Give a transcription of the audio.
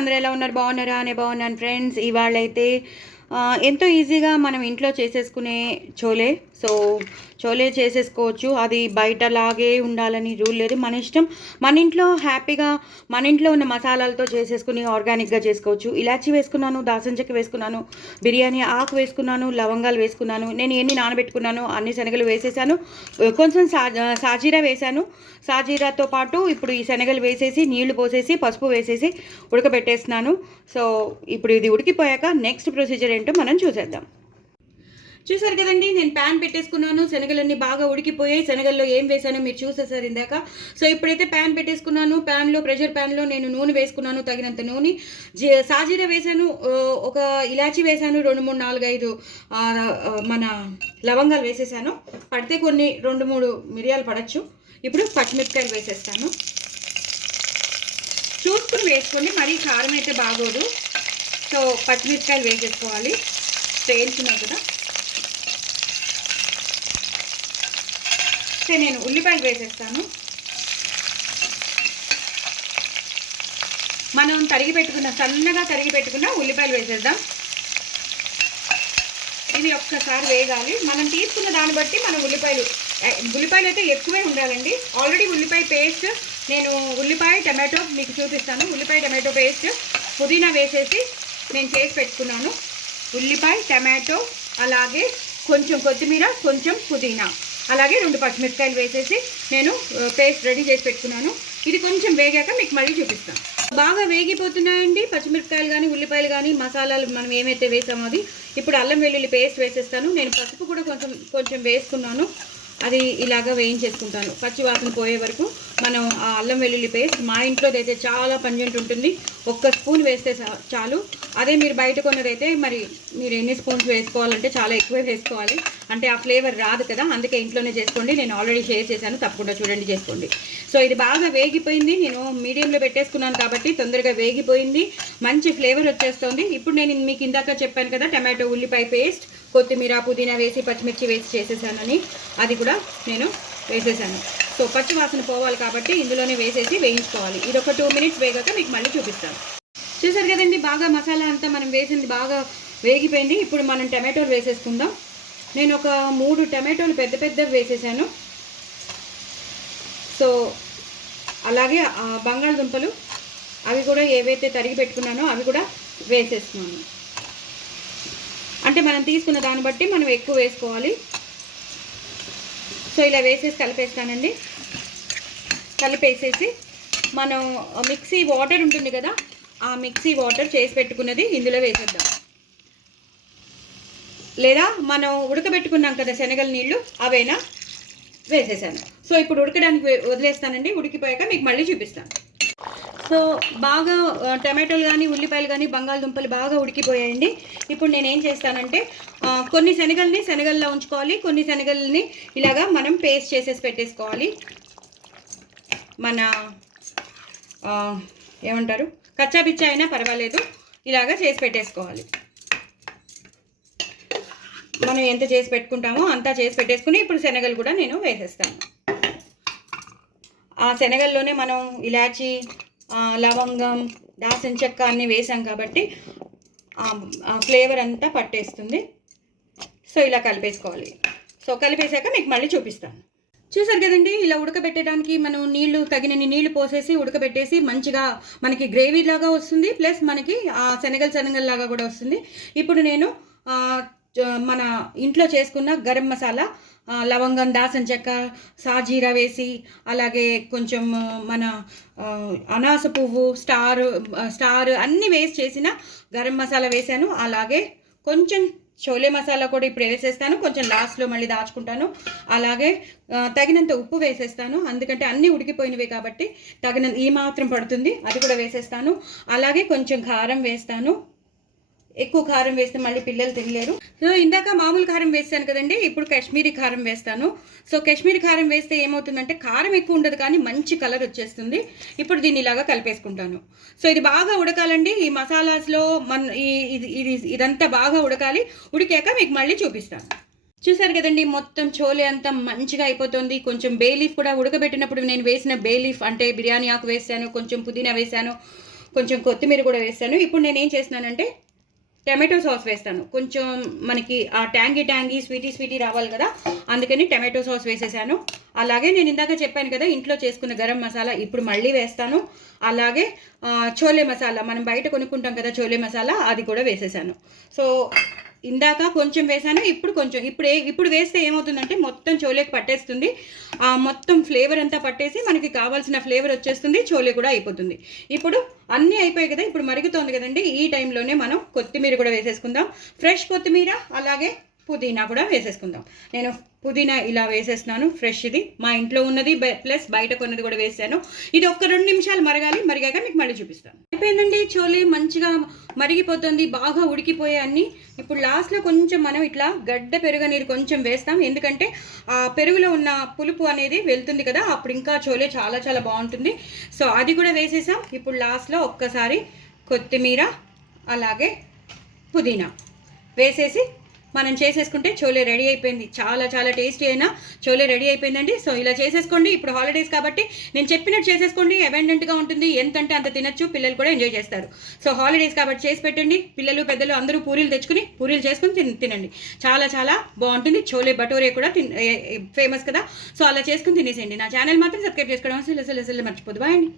అందరూ ఎలా ఉన్నారు? బాగున్నారా? అనే బాగున్నాను ఫ్రెండ్స్. ఇవాళైతే ఎంతో ఈజీగా మనం ఇంట్లో చేసేసుకునే చోలే. సో చోలే చేసేసుకోవచ్చు. అది బయటలాగే ఉండాలని రూల్ లేదు, మన ఇష్టం. మన ఇంట్లో హ్యాపీగా మన ఇంట్లో ఉన్న మసాలాలతో చేసేసుకుని ఆర్గానిక్గా చేసుకోవచ్చు. ఇలాచీ వేసుకున్నాను, దాల్చిన చెక్క వేసుకున్నాను, బిర్యానీ ఆకు వేసుకున్నాను, లవంగాలు వేసుకున్నాను. నేను ఎన్ని నానబెట్టుకున్నాను అన్ని శనగలు వేసేసాను. కొంచెం సాజీరా వేసాను. సాజీరాతో పాటు ఇప్పుడు ఈ శనగలు వేసేసి నీళ్లు పోసేసి పసుపు వేసేసి ఉడకబెట్టేస్తున్నాను. సో ఇప్పుడు ఇది ఉడికిపోయాక నెక్స్ట్ ప్రొసీజర్ ఏంటో మనం చూసేద్దాం. చూసారు కదండి, నేను ప్యాన్ పెట్టేసుకున్నాను. శనగలన్నీ బాగా ఉడికిపోయాయి. శనగల్లో ఏం వేసానో మీరు చూసేసారు ఇందాక. సో ఇప్పుడైతే ప్యాన్ పెట్టేసుకున్నాను. ప్యాన్లో ప్రెషర్ ప్యాన్లో నేను నూనె వేసుకున్నాను, తగినంత నూనె. సాజీరా వేసాను, ఒక ఇలాచీ వేసాను, 2, 3, 4, 5 మన లవంగాలు వేసేసాను. పడితే కొన్ని 2, 3 మిరియాలు పడచ్చు. ఇప్పుడు పచ్చిమిరపకాయలు వేసేస్తాను. చూసుకుని వేసుకోండి, మరీ కారం అయితే బాగోదు. సో పచ్చిమిరపకాయలు వేసేసుకోవాలి. వేయించున్నాను కదా. సో నేను ఉల్లిపాయలు వేసేస్తాను. మనం సన్నగా తరిగి పెట్టుకున్న ఉల్లిపాయలు వేసేద్దాం. ఇది ఒక్కసారి వేగాలి. మనం తీసుకున్న దాన్ని బట్టి మనం ఉల్లిపాయలు అయితే ఎక్కువే ఉండాలండి. ఆల్రెడీ ఉల్లిపాయ పేస్ట్ నేను ఉల్లిపాయ టమాటో మీకు చూపిస్తాను. ఉల్లిపాయ టమాటో పేస్ట్ పుదీనా వేసేసి నేను చేసి పెట్టుకున్నాను. ఉల్లిపాయ టమాటో అలాగే కొంచెం కొత్తిమీర, కొంచెం పుదీనా, అలాగే 2 పచ్చిమిరపకాయలు వేసేసి నేను పేస్ట్ రెడీ చేసి పెట్టుకున్నాను. ఇది కొంచెం వేగాక మీకు మళ్ళీ చూపిస్తాను. బాగా వేగిపోతున్నాయండి పచ్చిమిరపకాయలు కానీ ఉల్లిపాయలు కానీ, మసాలాలు మనం ఏమైతే వేసామో అది. ఇప్పుడు అల్లం వెల్లుల్లి పేస్ట్ వేసేస్తాను. నేను పసుపు కూడా కొంచెం వేసుకున్నాను. అది ఇలాగా వేయించేసుకుంటాను పచ్చి వాసన పోయే వరకు. మనం ఆ అల్లం వెల్లుల్లి పేస్ట్ మా ఇంట్లోదైతే చాలా పంజెంట్ ఉంటుంది. 1 స్పూన్ వేస్తే చాలు. అదే మీరు బయట కొన్నదైతే మరి మీరు ఎన్ని స్పూన్స్ వేసుకోవాలంటే చాలా ఎక్కువే వేసుకోవాలి, అంటే ఆ ఫ్లేవర్ రాదు కదా. అందుకే ఇంట్లోనే చేసుకోండి. నేను ఆల్రెడీ షేర్ చేశాను, తప్పకుండా చూడండి, చేసుకోండి. సో ఇది బాగా వేగిపోయింది. నేను మీడియంలో పెట్టేసుకున్నాను కాబట్టి తొందరగా వేగిపోయింది. మంచి ఫ్లేవర్ వచ్చేస్తుంది. ఇప్పుడు నేను మీకు ఇందాక చెప్పాను కదా, టమాటో ఉల్లిపాయ పేస్ట్, కొత్తిమీర పుదీనా వేసి పచ్చిమిర్చి వేసి చేసేసానని, అది కూడా నేను వేసేసాను. సో పచ్చి వాసన పోవాలి కాబట్టి ఇందులోనే వేసేసి వేయించుకోవాలి. ఇది ఒక 2 మినిట్స్ వేగాక మీకు మళ్ళీ చూపిస్తాను. చూసారు కదండి, బాగా మసాలా అంతా మనం వేసింది బాగా వేగిపోయింది. ఇప్పుడు మనం టమాటోలు వేసేసుకుందాం. నేను ఒక 3 టమాటోలు పెద్దవి వేసేసాను. సో అలాగే బంగాళదుంపలు అవి కూడా ఏవైతే తరిగి పెట్టుకున్నానో అవి కూడా వేసేస్తున్నాను. అంటే మనం తీసుకున్న దాన్ని బట్టి మనం ఎక్కువ వేసుకోవాలి. సో ఇలా వేసేసి కలిపేస్తానండి. కలిపేసేసి మనం మిక్సీ వాటర్ ఉంటుంది కదా, ఆ మిక్సీ వాటర్ చేసి పెట్టుకున్నది ఇందులో వేసేద్దాం. లేదా మనం ఉడకబెట్టుకున్నాం కదా శనగల నీళ్ళు, అవైనా వేసేసాను. సో ఇప్పుడు ఉడకడానికి వదిలేస్తానండి. ఉడికిపోయాక మీకు మళ్ళీ చూపిస్తాను. సో బాగా టమాటోలు కానీ ఉల్లిపాయలు కానీ బంగాళదుంపలు బాగా ఉడికిపోయాయండి. ఇప్పుడు నేనేం చేస్తానంటే కొన్ని శనగల్లో ఉంచుకోవాలి, కొన్ని శనగల్ని ఇలాగా మనం పేస్ట్ చేసేసి పెట్టేసుకోవాలి. మన ఏమంటారు, కచ్చా పిచ్చా అయినా పర్వాలేదు, ఇలాగా చేసి పెట్టేసుకోవాలి. మనం ఎంత చేసి పెట్టుకుంటామో అంతా చేసి పెట్టేసుకుని ఇప్పుడు శనగలు కూడా నేను వేసేస్తాను. ఆ శనగల్లోనే మనం ఇలాచీ, లవంగం, దాల్చిన చెక్క అన్నీ వేసాం కాబట్టి ఆ ఫ్లేవర్ అంతా పట్టేస్తుంది. సో ఇలా కలిపేసుకోవాలి. సో కలిపేసాక మీకు మళ్ళీ చూపిస్తాను. చూసారు కదండి, ఇలా ఉడకబెట్టడానికి మనం తగినన్ని నీళ్లు పోసేసి ఉడకబెట్టేసి మంచిగా మనకి గ్రేవీ లాగా వస్తుంది, ప్లస్ మనకి శనగల లాగా కూడా వస్తుంది. ఇప్పుడు నేను మన ఇంట్లో చేసుకున్న గరం మసాలా, లవంగం, దాల్చిన చెక్క, సాజీరా వేసి, అలాగే కొంచెం మన అనాస పువ్వు, స్టార్ అన్నీ వేసి చేసిన గరం మసాలా వేసాను. అలాగే కొంచెం చోలే మసాలా కూడా ఇప్పుడు వేసేస్తాను. కొంచెం లాస్ట్లో మళ్ళీ దాచుకుంటాను. అలాగే తగినంత ఉప్పు వేసేస్తాను, ఎందుకంటే అన్నీ ఉడికిపోయినవి కాబట్టి తగినంత ఈ మాత్రం పడుతుంది, అది కూడా వేసేస్తాను. అలాగే కొంచెం కారం వేస్తాను. ఎక్కువ కారం వేస్తే మళ్ళీ పిల్లలు తినలేరు. సో ఇందాక మామూలు కారం వేస్తాను కదండి, ఇప్పుడు కాశ్మీరీ కారం వేస్తాను. సో కాశ్మీరీ కారం వేస్తే ఏమవుతుందంటే కారం ఎక్కువ ఉండదు కానీ మంచి కలర్ వచ్చేస్తుంది. ఇప్పుడు దీన్ని ఇలాగా కలిపేసుకుంటాను. సో ఇది బాగా ఉడకాలండి. ఈ మసాలాస్లో ఇదంతా బాగా ఉడకాలి. ఉడికాక మీకు మళ్ళీ చూపిస్తాను. చూసారు కదండి, మొత్తం చోలే అంతా మంచిగా అయిపోతుంది. కొంచెం బే లీఫ్ కూడా ఉడకబెట్టినప్పుడు నేను వేసిన బే లీఫ్ అంటే బిర్యానీ ఆకు వేసాను, కొంచెం పుదీనా వేసాను, కొంచెం కొత్తిమీర కూడా వేస్తాను. ఇప్పుడు నేను ఏం చేస్తున్నానంటే టమాటో సాస్ వేస్తాను. కొంచెం మనకి ఆ ట్యాంగీ స్వీటీ రావాలి కదా, అందుకని టమాటో సాస్ వేసేసాను. అలాగే నేను ఇందాక చెప్పాను కదా ఇంట్లో చేసుకున్న గరం మసాలా ఇప్పుడు మళ్ళీ వేస్తాను. అలాగే చోలే మసాలా మనం బయట కొనుక్కుంటాం కదా చోలే మసాలా, అది కూడా వేసేసాను. సో ఇందాక కొంచెం వేసాను, ఇప్పుడు కొంచెం. ఇప్పుడు వేస్తే ఏమవుతుందంటే మొత్తం చోలేకి పట్టేస్తుంది. మొత్తం ఫ్లేవర్ అంతా పట్టేసి మనకి కావాల్సిన ఫ్లేవర్ వచ్చేస్తుంది, చోలే కూడా అయిపోతుంది. ఇప్పుడు అన్నీ అయిపోయాయి కదా, ఇప్పుడు మరుగుతోంది కదండి, ఈ టైంలోనే మనం కొత్తిమీర కూడా వేసేసుకుందాం. ఫ్రెష్ కొత్తిమీర అలాగే పుదీనా కూడా వేసేసుకుందాం. నేను పుదీనా ఇలా వేసేస్తున్నాను, ఫ్రెష్ ఇది మా ఇంట్లో ఉన్నది ప్లస్ బయట కొన్నది కూడా వేసాను. ఇది ఒక్క 2 నిమిషాలు మరగాలి, మరిగాక మీకు మళ్ళీ చూపిస్తాను. అయిపోయిందండి, చోలే మంచిగా మరిగిపోతుంది, బాగా ఉడికిపోయాయి అన్నీ. ఇప్పుడు లాస్ట్లో కొంచెం మనం ఇట్లా గడ్డ పెరుగు నీరు కొంచెం వేస్తాం, ఎందుకంటే ఆ పెరుగులో ఉన్న పులుపు అనేది వెళ్తుంది కదా, అప్పుడు ఇంకా చోలే చాలా చాలా బాగుంటుంది. సో అది కూడా వేసేసాం. ఇప్పుడు లాస్ట్లో ఒక్కసారి కొత్తిమీర అలాగే పుదీనా వేసేసి మనం చేసేసుకుంటే చోలే రెడీ అయిపోయింది. చాలా చాలా టేస్టీ అయినా చోలే రెడీ అయిపోయిందండి. సో ఇలా చేసేసుకోండి, ఇప్పుడు హాలిడేస్ కాబట్టి నేను చెప్పినట్టు చేసేసుకోండి, అబెండెంట్గా ఉంటుంది, ఎంతంటే అంత తినచ్చు, పిల్లలు కూడా ఎంజాయ్ చేస్తారు. సో హాలిడేస్ కాబట్టి చేసి పెట్టండి, పిల్లలు పెద్దలు అందరూ పూరీలు తెచ్చుకుని పూరీలు చేసుకుని తినండి, చాలా చాలా బాగుంటుంది. చోలే భటోరే కూడా ఫేమస్ కదా, సో అలా చేసుకుని తినేసేయండి. నా ఛానల్ మాత్రం సబ్స్క్రైబ్ చేసుకోవడం అసలు మర్చిపోదు. బాయ్ అండి.